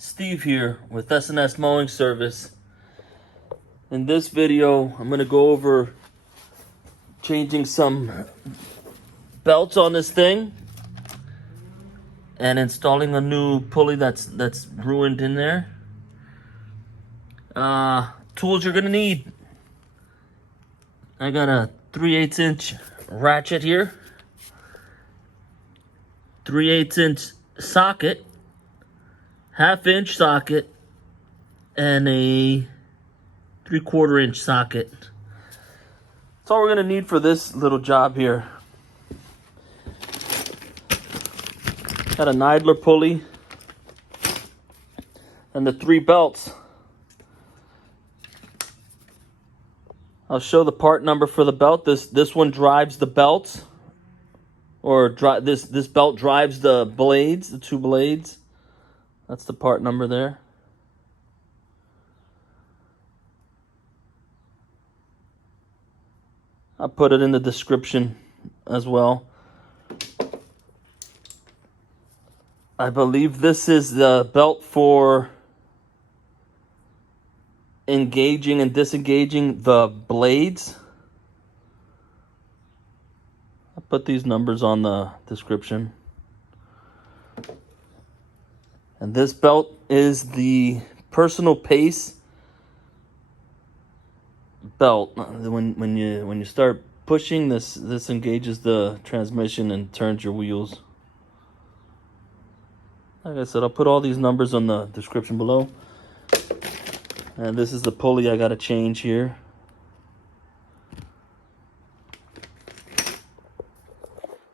Steve here with S&S Mowing Service. In this video, I'm going to go over changing some belts on this thing and installing a new pulley that's ruined in there. Tools you're going to need. I got a 3/8 inch ratchet here, 3/8 inch socket, 1/2 inch socket, and a 3/4 inch socket. That's all we're gonna need for this little job here. Got a Nidler pulley and the 3 belts. I'll show the part number for the belt. This one drives the belt, or this belt drives the blades, the 2 blades. That's the part number there. I'll put it in the description as well. I believe this is the belt for engaging and disengaging the blades. I'll put these numbers on the description. And this belt is the personal pace belt. When you start pushing this engages the transmission and turns your wheels. Like I said, I'll put all these numbers on the description below. And this is the pulley I got to change here.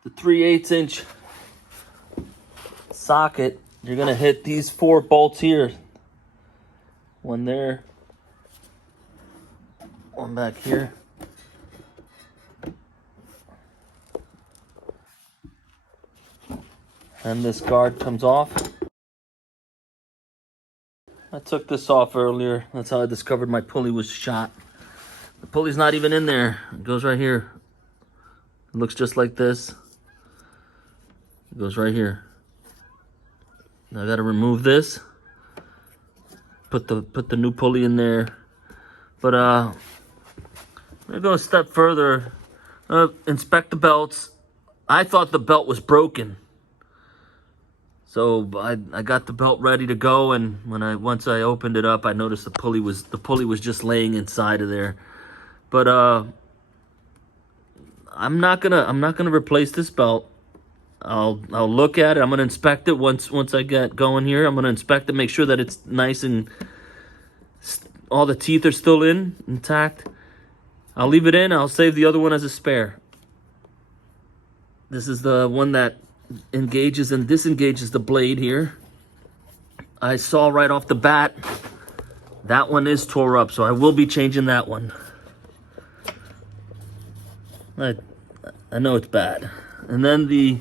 The 3/8 inch socket, you're going to hit these 4 bolts here. One there, one back here. And this guard comes off. I took this off earlier. That's how I discovered my pulley was shot. The pulley's not even in there. It goes right here. It looks just like this. It goes right here. Now I gotta remove this. Put the new pulley in there. But I'm gonna go a step further. Inspect the belts. I thought the belt was broken. So I got the belt ready to go, and once I opened it up, I noticed the pulley was just laying inside of there. But I'm not gonna replace this belt. I'll look at it. I'm gonna inspect it once I get going here. I'm gonna inspect it, make sure that it's nice and all the teeth are still intact. I'll leave it in. I'll save the other one as a spare. This is the one that engages and disengages the blade here. I saw right off the bat that one is tore up, so I will be changing that one. I know it's bad. And then the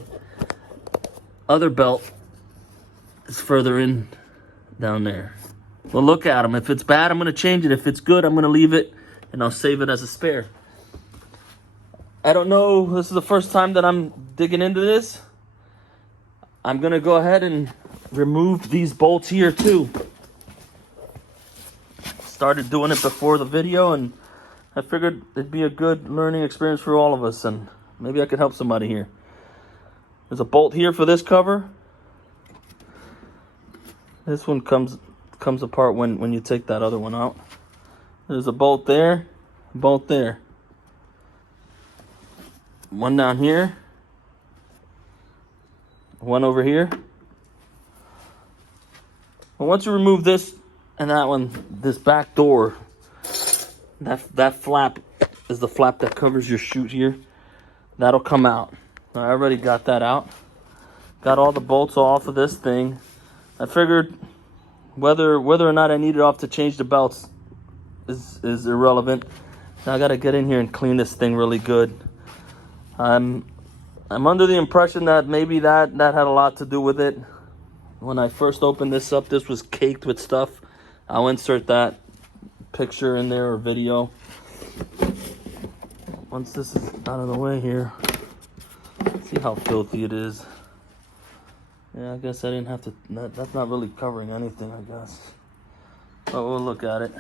other belt is further in down there. We'll look at them. If it's bad, I'm going to change it. If it's good, I'm going to leave it and I'll save it as a spare. I don't know. This is the first time that I'm digging into this. I'm going to go ahead and remove these bolts here too. Started doing it before the video, and I figured it'd be a good learning experience for all of us, and maybe I could help somebody here. There's a bolt here for this cover. This one comes apart when you take that other one out. There's a bolt there, bolt there. One down here. One over here. But once you remove this and that one, this back door, that flap is the flap that covers your chute here. That'll come out. I already got that out. Got all the bolts off of this thing. I figured whether or not I need it off to change the belts is irrelevant. Now I gotta get in here and clean this thing really good. I'm under the impression that maybe that had a lot to do with it. When I first opened this up, this was caked with stuff. I'll insert that picture in there or video. Once this is out of the way here, see how filthy it is. Yeah, I guess I didn't have to. That's not really covering anything, I guess. But we'll look at it.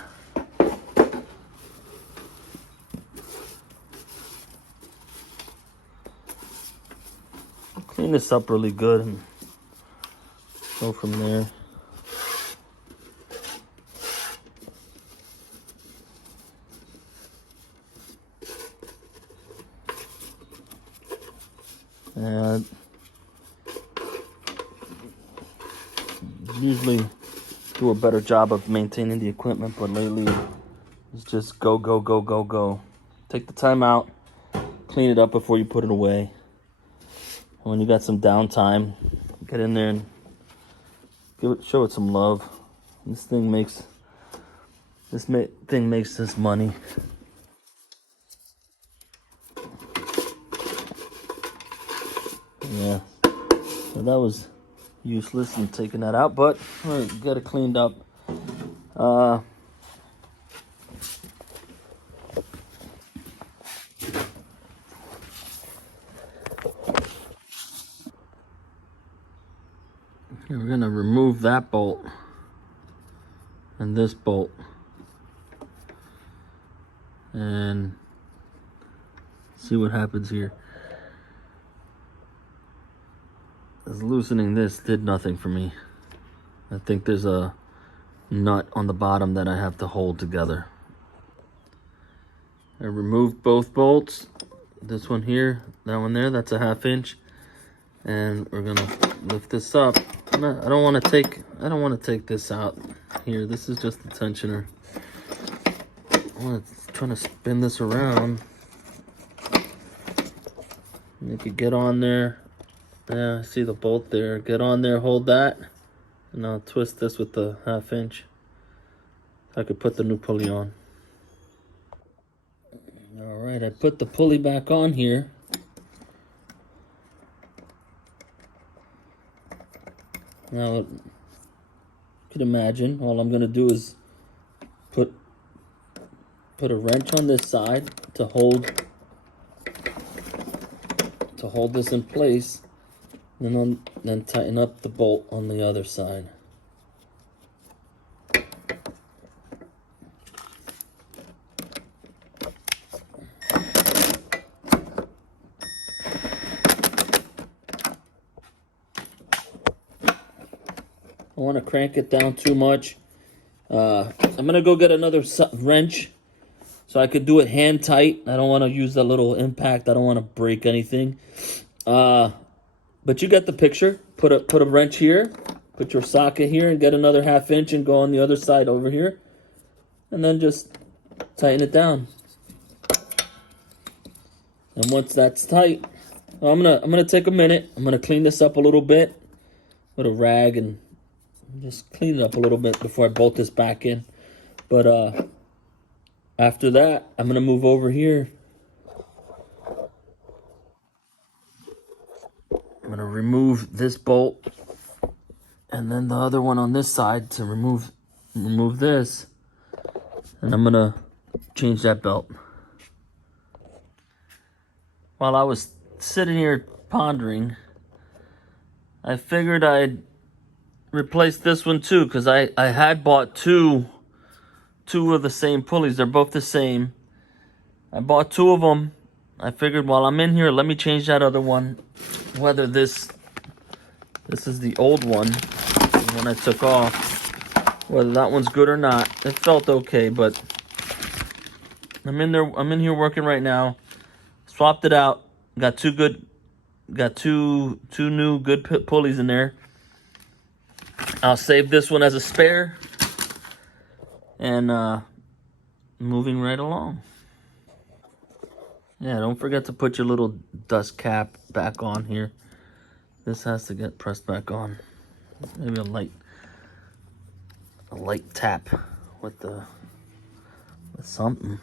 I'll clean this up really good and go from there. And usually do a better job of maintaining the equipment, but lately it's just go, go, go, go, go. Take the time out, clean it up before you put it away. And when you got some downtime, get in there and show it some love. This thing makes this money. Yeah, so that was useless in taking that out, but got it cleaned up. We're gonna remove that bolt and this bolt, and see what happens here. As loosening this did nothing for me. I think there's a nut on the bottom that I have to hold together. I removed both bolts. This one here, that one there, that's a 1/2 inch. And we're gonna lift this up. I don't want to take this out here. This is just the tensioner. I'm trying to spin this around. You could get on there. Yeah, I see the bolt there. Get on there, hold that, and I'll twist this with the 1/2 inch. I could put the new pulley on. All right, I put the pulley back on here. Now, you can imagine, all I'm gonna do is put a wrench on this side to hold this in place, and then tighten up the bolt on the other side. I want to crank it down too much. I'm gonna go get another wrench so I could do it hand tight. I don't want to use that little impact. I don't want to break anything. But you get the picture. Put a wrench here, put your socket here, and get another 1/2 inch and go on the other side over here, and then just tighten it down. And once that's tight, I'm gonna take a minute. I'm gonna clean this up a little bit with a rag and just clean it up a little bit before I bolt this back in. But after that, I'm gonna move over here. I'm gonna remove this bolt, and then the other one on this side to remove this, and I'm gonna change that belt. While I was sitting here pondering, I figured I'd replace this one too, because I had bought two of the same pulleys. They're both the same. I bought 2 of them. I figured while I'm in here, let me change that other one. Whether this is the old one, the one I took off, whether that one's good or not. It felt okay, but I'm in here working right now. Swapped it out. Got two new good pulleys in there. I'll save this one as a spare, and moving right along. Yeah, don't forget to put your little dust cap back on here. This has to get pressed back on. Maybe a light tap with something.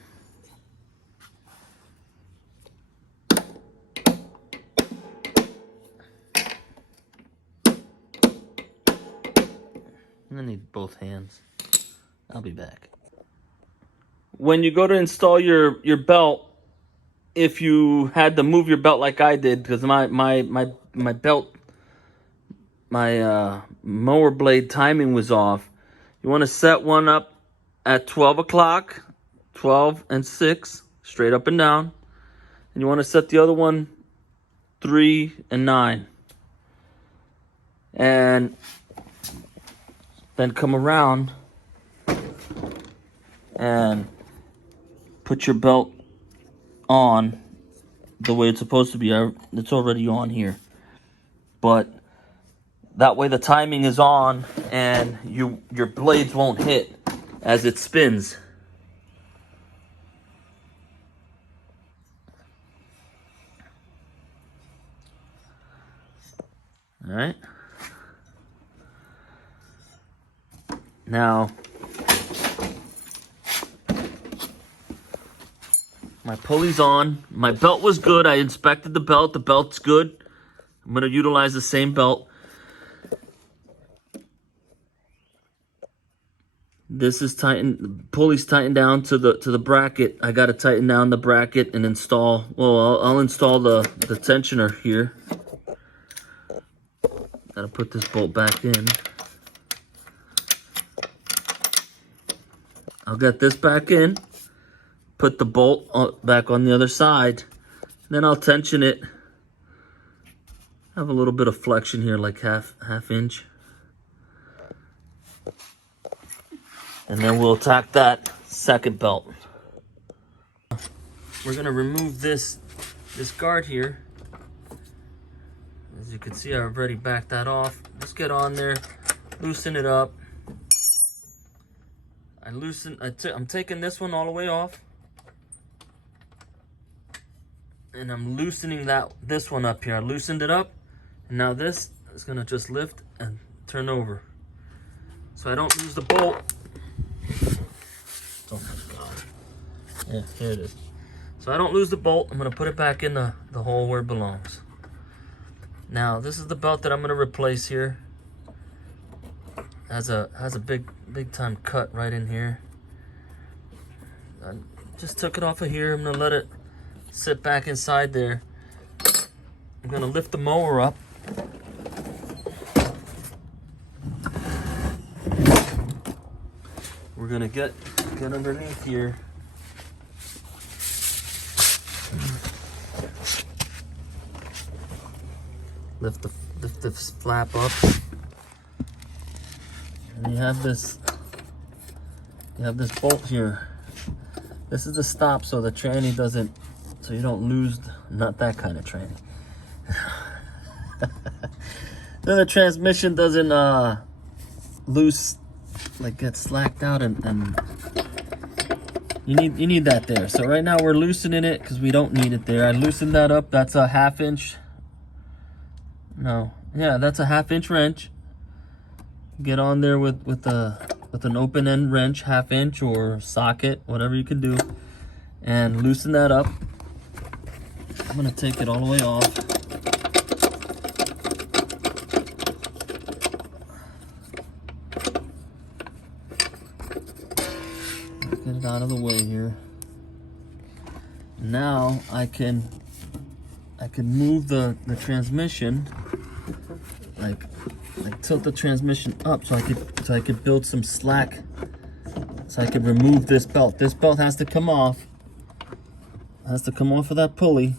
I need both hands. I'll be back. When you go to install your belt, if you had to move your belt like I did, because my belt mower blade timing was off. You want to set one up at 12 o'clock, 12 and 6, straight up and down. And you want to set the other one 3 and 9. And then come around and put your belt on the way it's supposed to be. It's already on here. But that way the timing is on and your blades won't hit as it spins. All right. Now, my pulley's on. My belt was good. I inspected the belt. The belt's good. I'm going to utilize the same belt. This is tightened. Pulley's tightened down to the bracket. I got to tighten down the bracket and install. Well, I'll install the tensioner here. Got to put this bolt back in. I'll get this back in. Put the bolt back on the other side. Then I'll tension it. Have a little bit of flexion here, like half inch. And then we'll tack that second belt. We're gonna remove this guard here. As you can see, I've already backed that off. Just get on there, loosen it up. I'm taking this one all the way off. And I'm loosening this one up here. I loosened it up. And now this is gonna just lift and turn over. So I don't lose the bolt. Oh my God. Yeah, here it is. So I don't lose the bolt. I'm gonna put it back in the hole where it belongs. Now this is the belt that I'm gonna replace here. Has a big time cut right in here. I just took it off of here. I'm gonna let it sit back inside there. I'm gonna lift the mower up. We're gonna get underneath here. Lift the flap up. And you have this bolt here. This is the stop so the tranny doesn't, so you don't lose, not that kind of tranny. Then the transmission doesn't loose, like get slacked out, and you need that there. So right now we're loosening it because we don't need it there. I loosened that up. That's a 1/2 inch. No, yeah, that's a 1/2 inch wrench. Get on there with an open end wrench, 1/2 inch or socket, whatever you can do, and loosen that up. I'm gonna take it all the way off. Get it out of the way here. Now I can move the transmission, like tilt the transmission up so I could build some slack, so I could remove this belt. This belt has to come off. Has to come off of that pulley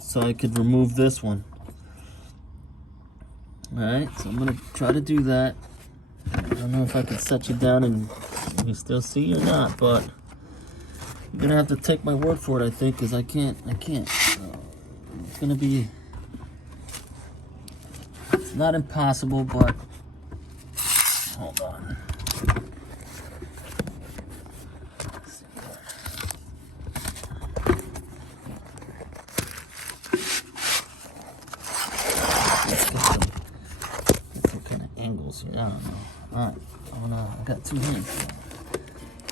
so I could remove this one. Alright, so I'm gonna try to do that. I don't know if I can set you down and you still see or not, but you're gonna have to take my word for it, I think, because I can't. It's gonna be, it's not impossible, but hold on. Get some kind of angles here. I don't know. All right, I got 2 hands.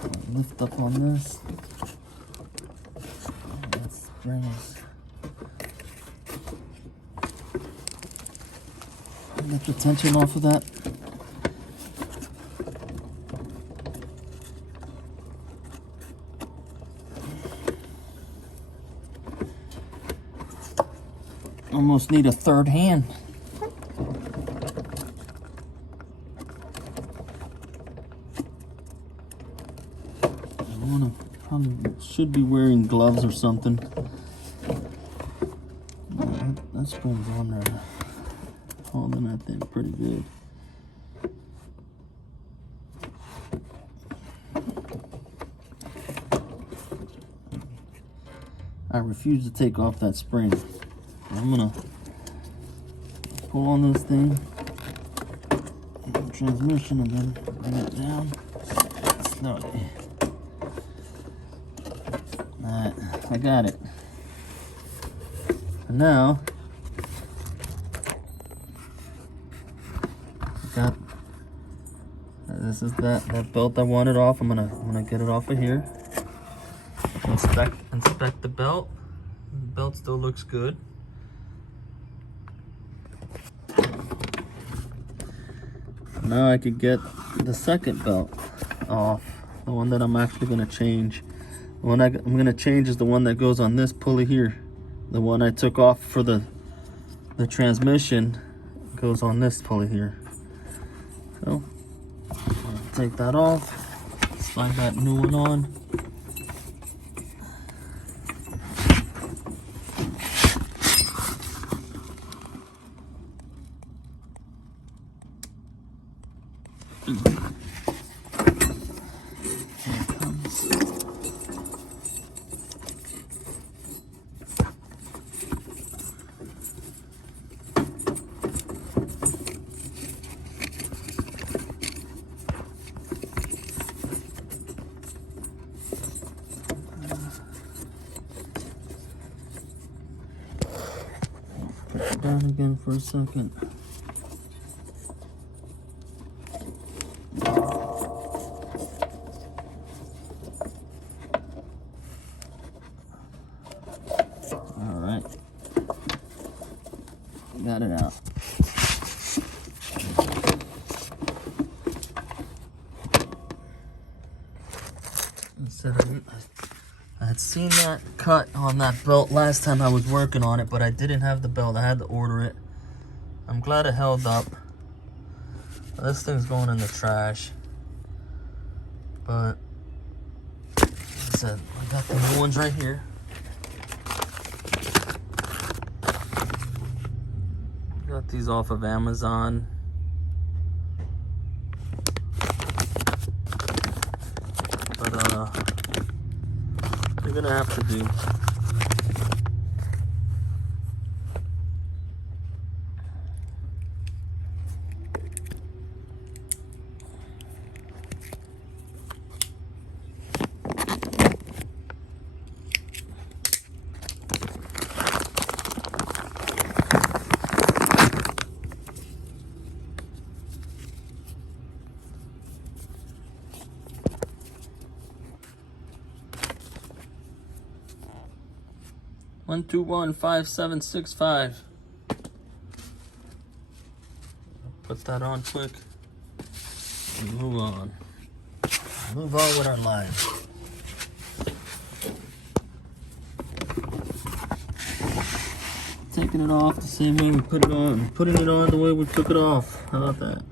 I'm gonna lift up on this. Let's bring it. Get the tension off of that. Almost need a 3rd hand. probably should be wearing gloves or something. That spring's on there, holding that thing pretty good. I refuse to take off that spring. I'm gonna pull on this thing, the transmission, and then bring it down slowly. Alright, I got it. And now, this is that belt I wanted off. I'm gonna get it off of here. Inspect the belt. The belt still looks good. Now I could get the second belt off, the one that I'm actually gonna change. The one I'm gonna change is the one that goes on this pulley here. The one I took off for the transmission goes on this pulley here. So I'll take that off, slide that new one on. Down again for a second. All right, got it out. I had seen that cut on that belt last time I was working on it, but I didn't have the belt. I had to order it. I'm glad it held up. This thing's going in the trash. But, like I said, I got the new ones right here. Got these off of Amazon. But, you're gonna have to do. One, 2, 1, 5, 7, 6, 5. Put that on quick and move on. Move on with our lives. Taking it off the same way we put it on. Putting it on the way we took it off. How about that?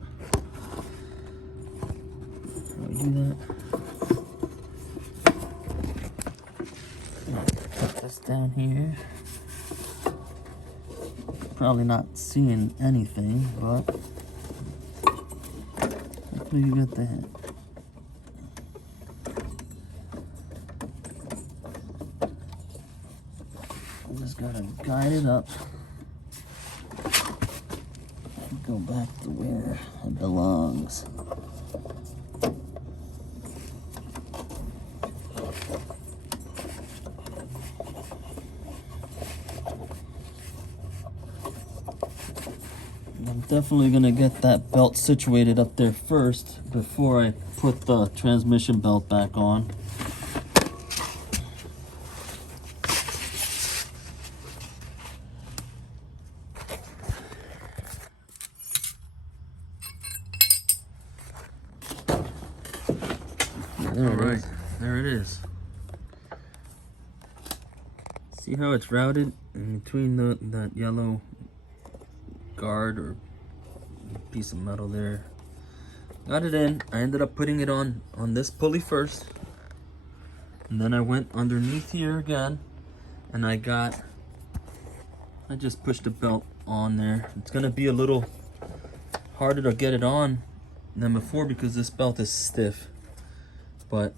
How do we do that? Put this down here. Probably not seeing anything, but hopefully you get that. Just gotta guide it up and go back to where it belongs. I'm definitely gonna get that belt situated up there first before I put the transmission belt back on. There it is. See how it's routed in between that yellow guard or piece of metal there. Got it in. I ended up putting it on this pulley first. And then I went underneath here again, and I just pushed the belt on there. It's gonna be a little harder to get it on than before because this belt is stiff, but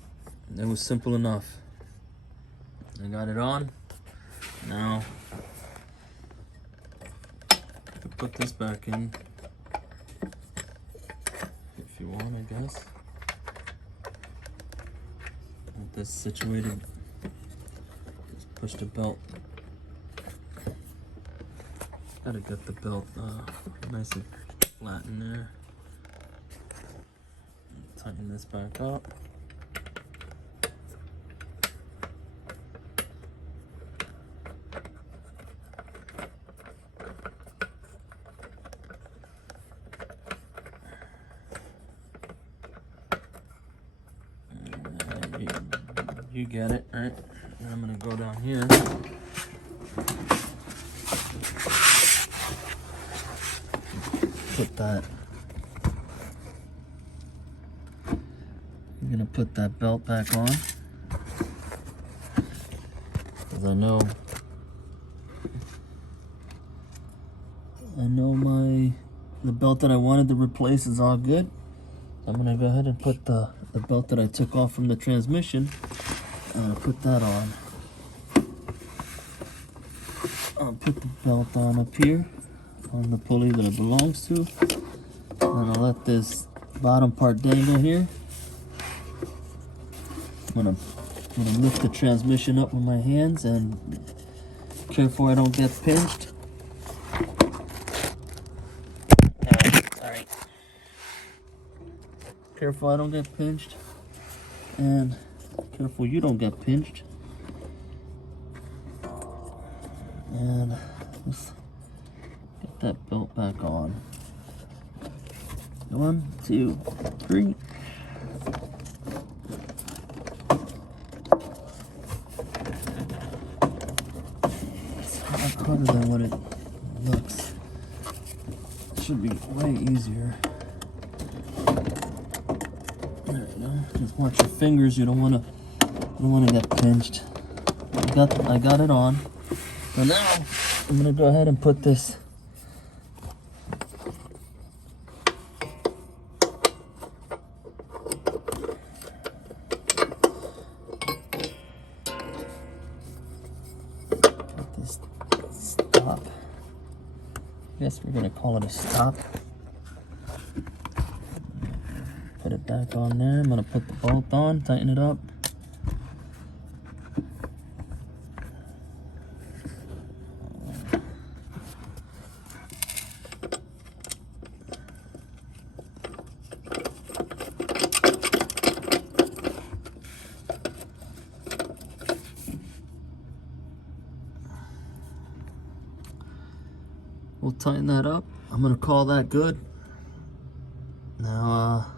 it was simple enough. I got it on. Now to put this back in, if you want, I guess. Get this situated. Just push the belt. Gotta get the belt nice and flat in there. Tighten this back up. You get it, right? And I'm gonna go down here. Put that. I'm gonna put that belt back on. Because I know the belt that I wanted to replace is all good. I'm gonna go ahead and put the belt that I took off from the transmission. I'm gonna put that on. I'll put the belt on up here on the pulley that it belongs to. And I'll let this bottom part dangle here. I'm gonna lift the transmission up with my hands and careful I don't get pinched. Alright. Careful I don't get pinched. And careful you don't get pinched. And just get that belt back on. 1, 2, 3. It's harder than what it looks. It should be way easier. There we go. Just watch your fingers. You don't want to get pinched. I got it on. So now I'm gonna go ahead and put this stop. I guess we're gonna call it a stop. Put it back on there. I'm gonna put the bolt on, tighten it up. We'll tighten that up. I'm gonna call that good. Now,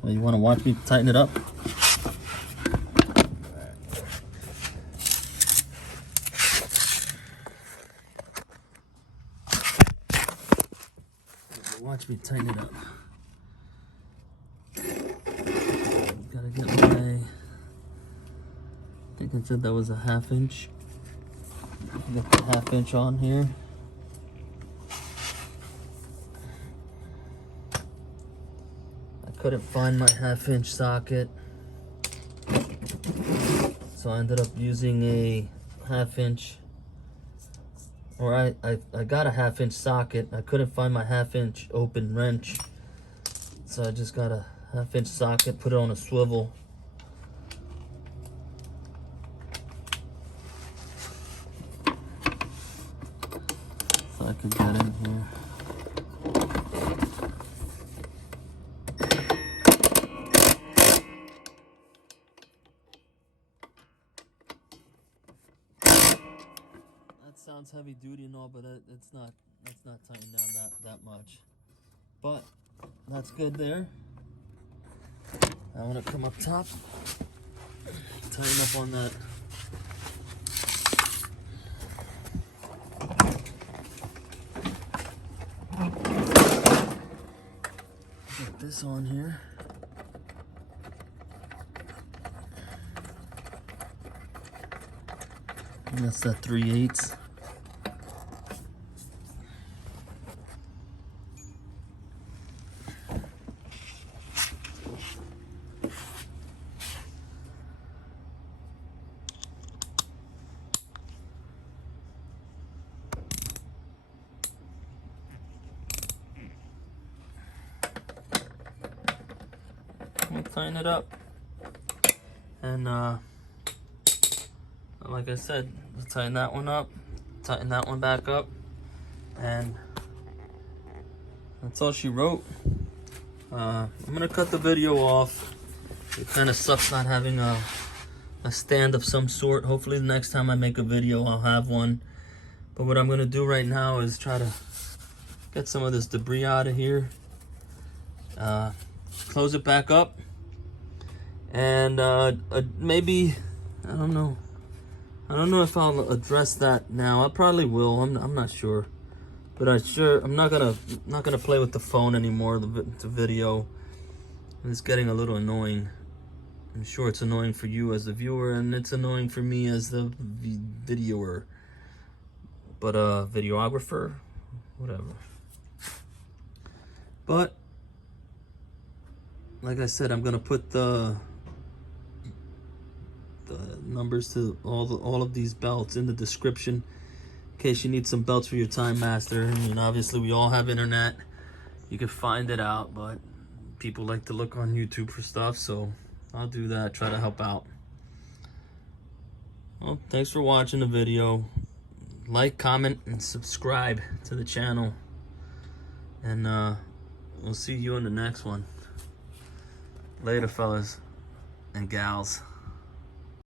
well, you wanna watch me tighten it up? Watch me tighten it up. Gotta get my, I think I said that was a 1/2 inch. Get the 1/2 inch on here. Couldn't find my 1/2 inch socket, so I ended up using a 1/2 inch, or I got a 1/2 inch socket. I couldn't find my 1/2 inch open wrench, so I just got a 1/2 inch socket, put it on a swivel. So I could get in here. Sounds heavy duty and all, but it's not tightened down that much. But that's good there. I want to come up top, tighten up on that. Get this on here. And that's that 3/8. We'll tighten it up, and like I said, we'll tighten that one up, tighten that one back up, and that's all she wrote. I'm gonna cut the video off. It kind of sucks not having a stand of some sort. Hopefully the next time I make a video I'll have one, but what I'm gonna do right now is try to get some of this debris out of here, close it back up, and maybe, I don't know if I'll address that now. I probably will. I'm not sure, but I'm not gonna play with the phone anymore. The video, it's getting a little annoying. I'm sure it's annoying for you as the viewer, and it's annoying for me as the videoer, but videographer, whatever. But like I said, I'm gonna put the numbers to all of these belts in the description in case you need some belts for your timemaster. I mean, obviously we all have internet, you can find it out, but people like to look on YouTube for stuff, so I'll do that, try to help out. Well, thanks for watching the video. Like, comment, and subscribe to the channel, and we'll see you in the next one. Later, fellas and gals.